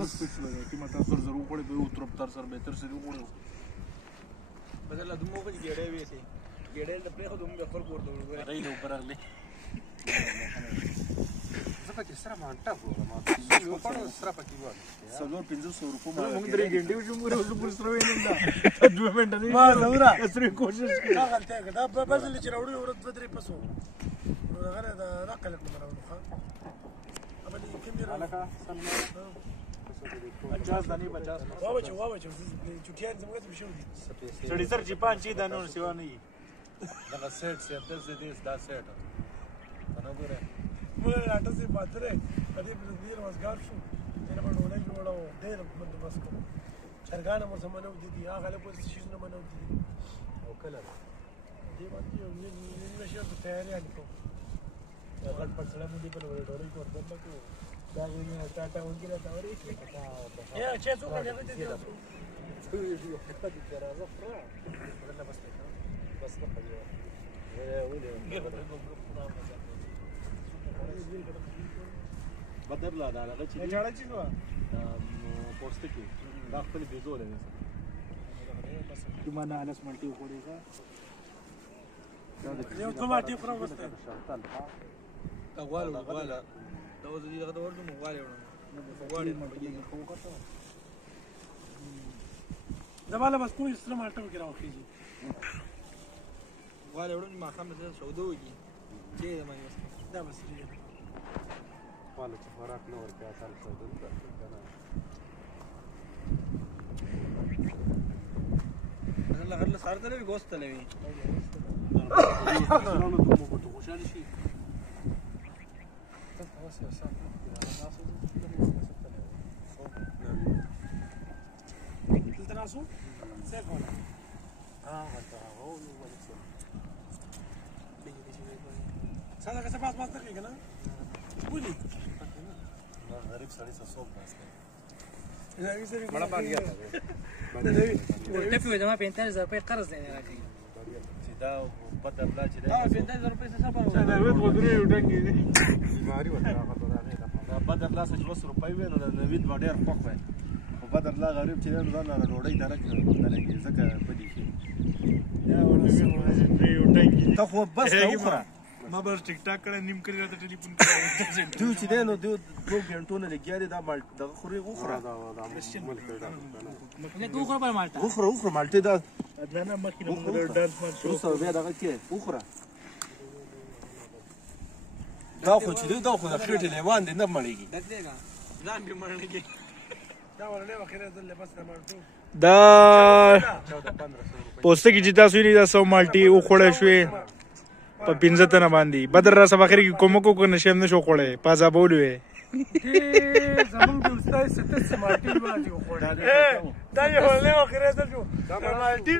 بس کې ماته سر زرو خوړې په یو طرف تر سر به تر سر وخوړو بدل دمو په ګډې وې سي ګډې د پرې خو دوم به خپل ورته وګورې راي له پر اغله زه پکې سره مانټا وګورم ما یو پړو سره پکې وګورم 500 روپے ما موږ درې ګنډې وجو موږ پر سره وینم دا 2 منټه نه ما زورا اسره کوشش کړه دا غلطه کړه په بازل چې راوړي ورته 2-3 پسو نو هغه دا رقل نمبر راوړو ښا ابل کیمرا علاقه سلمان 50 دانی 50 واو چې چټیان زموږ ته شو دي سړی سر چې پانچ دا نور سیوا نه دا سیټ سیټ دې دا سیټ انا ګوره موږ راټه سي پاتره کدي په دې روزګار شو دنه په ډولای جوړو ډېر بندوبست کوو چرګان مو سمنو دي هغه له پوزي شي نه منو دي او کله دې باندې یو نشه په تیاری اړکو دا غټ پټ سره مو دي په ډولای کو ورته کو دا غوښنه ټاټا وګړه دا ورې یا چې څو کړه دې دي څو یو حته دې راځه فرا ولا بس بس په دې بدر لا دا هغه چې جاړه چې نو پوسټ کې دا خپل بيزو لري کومه نه انس ملټي وخوړېګا یو ټماټي فرو وسته شرطل غواله دا وځي دغه ورته مو غواله غواړي زماله بس کوی سره ماټو کې راوخیږي غواله ورته ما خامه ده سعودو وږي چې ما یې دا بس دی قال چې خوراک نه ورکړي اصل څه ده کنه الله غره سره ته ګوست لوي نو ته مو ته خوشاله شي التناسو سيف ولا غلطه هو ولا څه ساده که څه پاس پاس کوي کنه ولي غریب سړی څه څوک پاس کوي बड़ा पान गया था उल्टे पे जमा 45000 रुपए कर्ज देने लगे सीधा بدر لا چې اه 45000 रुपए से सब دا وې ودرې وټنګې دي بیماری وته هغه دا بدر لا 100 روپۍ وې نو نوید وړر خوخ وې او بدر لا غریب چې نن نه روړی درک نه لګي ځکه پدې شي یا ولې وټنګې ته خو بس اوخره ما بس ټیک ټاک کړه نیم کړی راته ټلیفون کړو دوی چې دی نو دوی 2 غنټونه لګیا دي دا مال دغه خوري اوخره ने को को पर मारता اوخره مالټه دا ادنه مخکې نو ډانس ما شو اوسه بیا دغه کې اوخره دا خو چې دا خو د خېټې لیوان دي نه مړېږي دغه ځان به مرنګي دا ولې وخیره دل بس مارټو دا پوسټ کې چې تاسو یې دا 100 مالټي او خوړې شوې په 15 تنه باندې بدر را سبا خیر کې کوم کو نشم نشو خوړې پازا بولوي زمون د استاد ستاسو مارټي واجب خوړل دا یو له وخیره دل جو دا مالټي